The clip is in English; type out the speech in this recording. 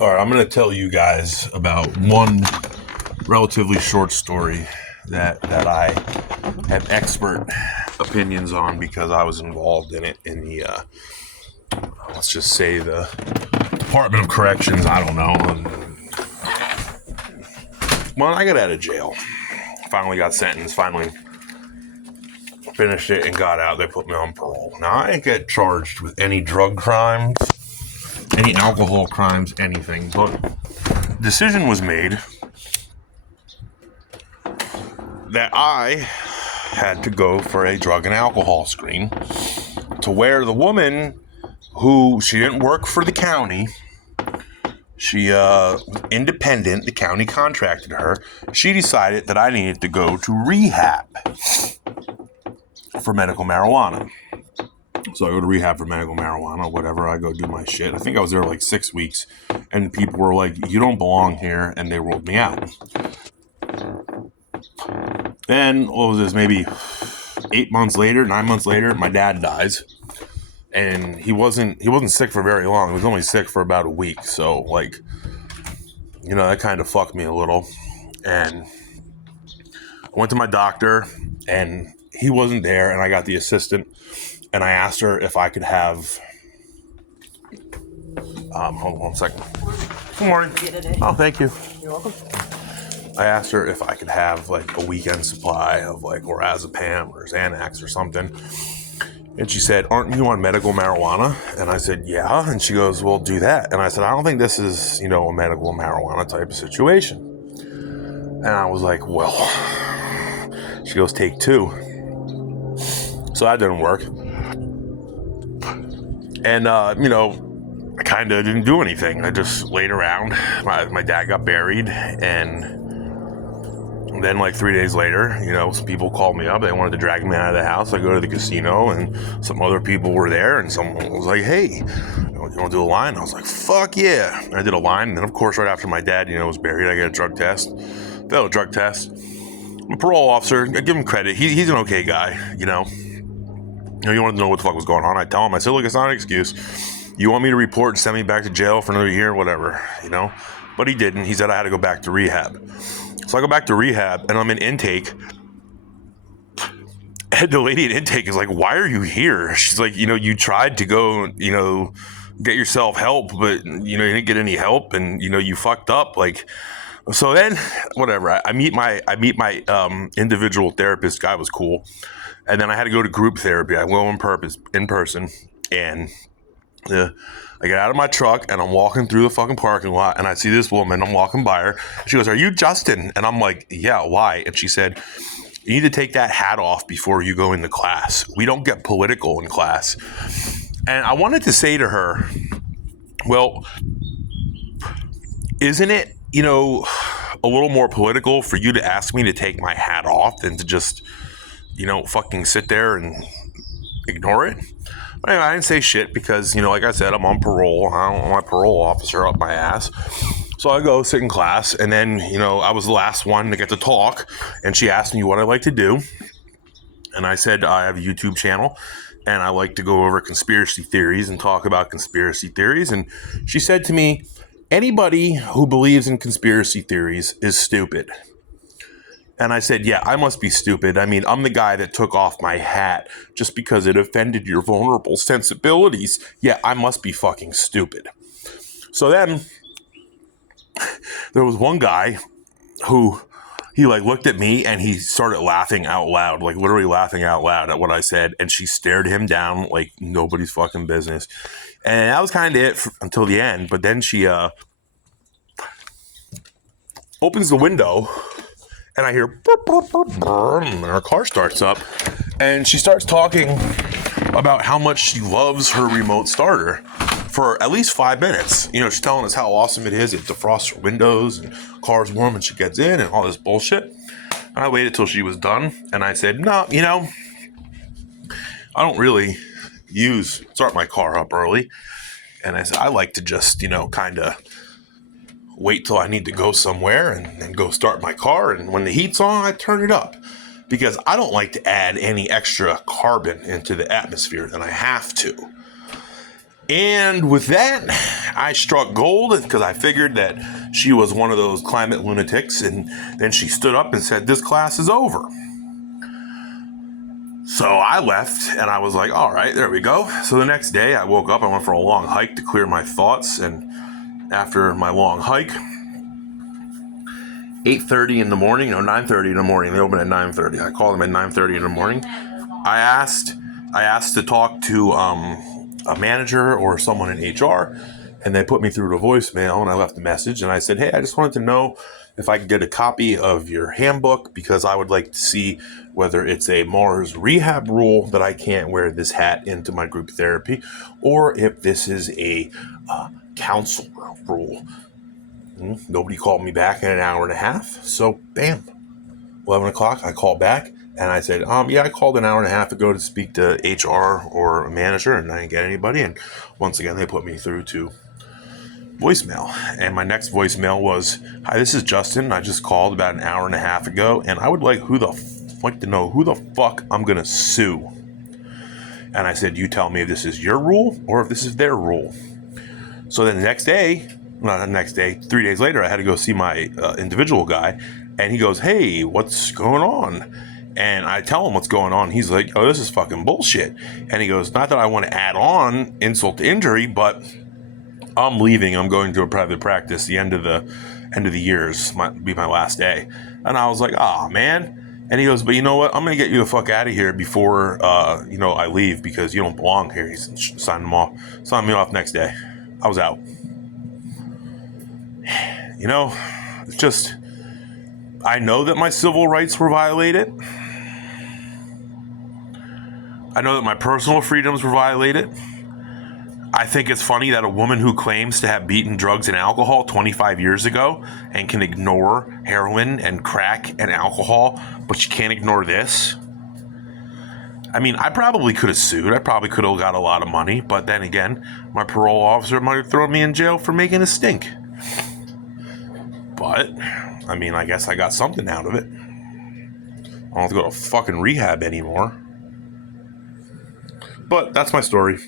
All right, I'm going to tell you guys about one relatively short story that I have expert opinions on because I was involved in it in the let's just say the Department of Corrections. I don't know. When I got out of jail, finally got sentenced, finally finished it and got out, they put me on parole. Now I didn't get charged with any drug crimes, any alcohol crimes, anything, but decision was made that I had to go for a drug and alcohol screen to where the woman who she didn't work for the county, she was independent, the county contracted her, she decided that I needed to go to rehab for medical marijuana. So I go to rehab for medical marijuana, whatever. I go do my shit. I think I was there like 6 weeks, and people were like, "You don't belong here," and they rolled me out. Then what was this? Maybe 8 months later, 9 months later, my dad dies, and he wasn't sick for very long. He was only sick for about a week. So like, that kind of fucked me a little. And I went to my doctor, and he wasn't there, and I got the assistant. And I asked her if I could have. Hold on 1 second. Good morning. Oh, thank you. You're welcome. I asked her if I could have like a weekend supply of like lorazepam or Xanax or something. And she said, "Aren't you on medical marijuana?" And I said, "Yeah." And she goes, "Well, do that." And I said, "I don't think this is, a medical marijuana type of situation." And I was like, "Well," she goes, "Take 2. So that didn't work. And, I kind of didn't do anything. I just laid around. My dad got buried. And then, like 3 days later, some people called me up. They wanted to drag me out of the house. I go to the casino, and some other people were there. And someone was like, "Hey, you want to do a line?" I was like, "Fuck yeah." And I did a line. And then, of course, right after my dad, was buried, I got a drug test. Failed a drug test. I'm a parole officer. I give him credit. He's an okay guy, you wanted to know what the fuck was going on. I tell him, I said, "Look, it's not an excuse. You want me to report and send me back to jail for another year, whatever, But he didn't. He said I had to go back to rehab. So I go back to rehab, and I'm in intake. And the lady in intake is like, "Why are you here?" She's like, "You tried to go, get yourself help, but, you didn't get any help, and, you fucked up." Like, so then, whatever. I meet my individual therapist. Guy was cool. And then I had to go to group therapy. I go in person, and I get out of my truck, and I'm walking through the fucking parking lot, and I see this woman. I'm walking by her. She goes, "Are you Justin?" And I'm like, "Yeah, why?" And she said, "You need to take that hat off before you go into class. We don't get political in class." And I wanted to say to her, well, isn't it, a little more political for you to ask me to take my hat off than to just, fucking sit there and ignore it? But anyway, I didn't say shit because, like I said, I'm on parole. I don't want my parole officer up my ass. So I go sit in class, and then, I was the last one to get to talk, and she asked me what I like to do. And I said, I have a YouTube channel, and I like to go over conspiracy theories and talk about conspiracy theories. And she said to me, "Anybody who believes in conspiracy theories is stupid." And I said, "Yeah, I must be stupid. I mean, I'm the guy that took off my hat just because it offended your vulnerable sensibilities. Yeah, I must be fucking stupid." So then there was one guy who he looked at me and he started laughing out loud, like literally laughing out loud at what I said. And she stared him down like nobody's fucking business. And that was kind of it until the end. But then she opens the window, and I hear burp, burp, burp, burp, and her car starts up, and she starts talking about how much she loves her remote starter for at least 5 minutes. She's telling us how awesome it is. It defrosts her windows, and car's warm when she gets in, and all this bullshit. And I waited till she was done, and I said, "No, I don't really start my car up early." And I said, "I like to just, kind of wait till I need to go somewhere and then go start my car. And when the heat's on, I turn it up because I don't like to add any extra carbon into the atmosphere than I have to." And with that, I struck gold because I figured that she was one of those climate lunatics. And then she stood up and said, "This class is over." So I left and I was like, all right, there we go. So the next day I woke up, I went for a long hike to clear my thoughts. And after my long hike, 8:30 in the morning, 9:30 in the morning, they open at 9:30. I called them at 9:30 in the morning. I asked to talk to a manager or someone in HR, and they put me through to voicemail, and I left a message, and I said, hey, I just wanted to know if I could get a copy of your handbook because I would like to see whether it's a Mars rehab rule that I can't wear this hat into my group therapy, or if this is a counselor rule. Nobody called me back in an hour and a half, so bam, 11 o'clock, I called back. And I said, yeah, I called an hour and a half ago to speak to HR or a manager, and I didn't get anybody. And once again, they put me through to voicemail. And my next voicemail was, hi, this is Justin. I just called about an hour and a half ago, and I would like to know who the fuck I'm going to sue. And I said, you tell me if this is your rule or if this is their rule. So then the next day, not the next day, 3 days later, I had to go see my individual guy. And he goes, hey, what's going on? And I tell him what's going on. He's like, oh, this is fucking bullshit. And he goes, not that I want to add on insult to injury, but I'm leaving. I'm going to a private practice. The end of the years might be my last day. And I was like, oh, man. And he goes, but you know what? I'm going to get you the fuck out of here before, I leave because you don't belong here. He's signing me off next day. I was out. It's just, I know that my civil rights were violated. I know that my personal freedoms were violated. I think it's funny that a woman who claims to have beaten drugs and alcohol 25 years ago and can ignore heroin and crack and alcohol, but she can't ignore this. I mean, I probably could have sued. I probably could have got a lot of money, but then again, my parole officer might have thrown me in jail for making a stink. But, I mean, I guess I got something out of it. I don't have to go to fucking rehab anymore. But that's my story.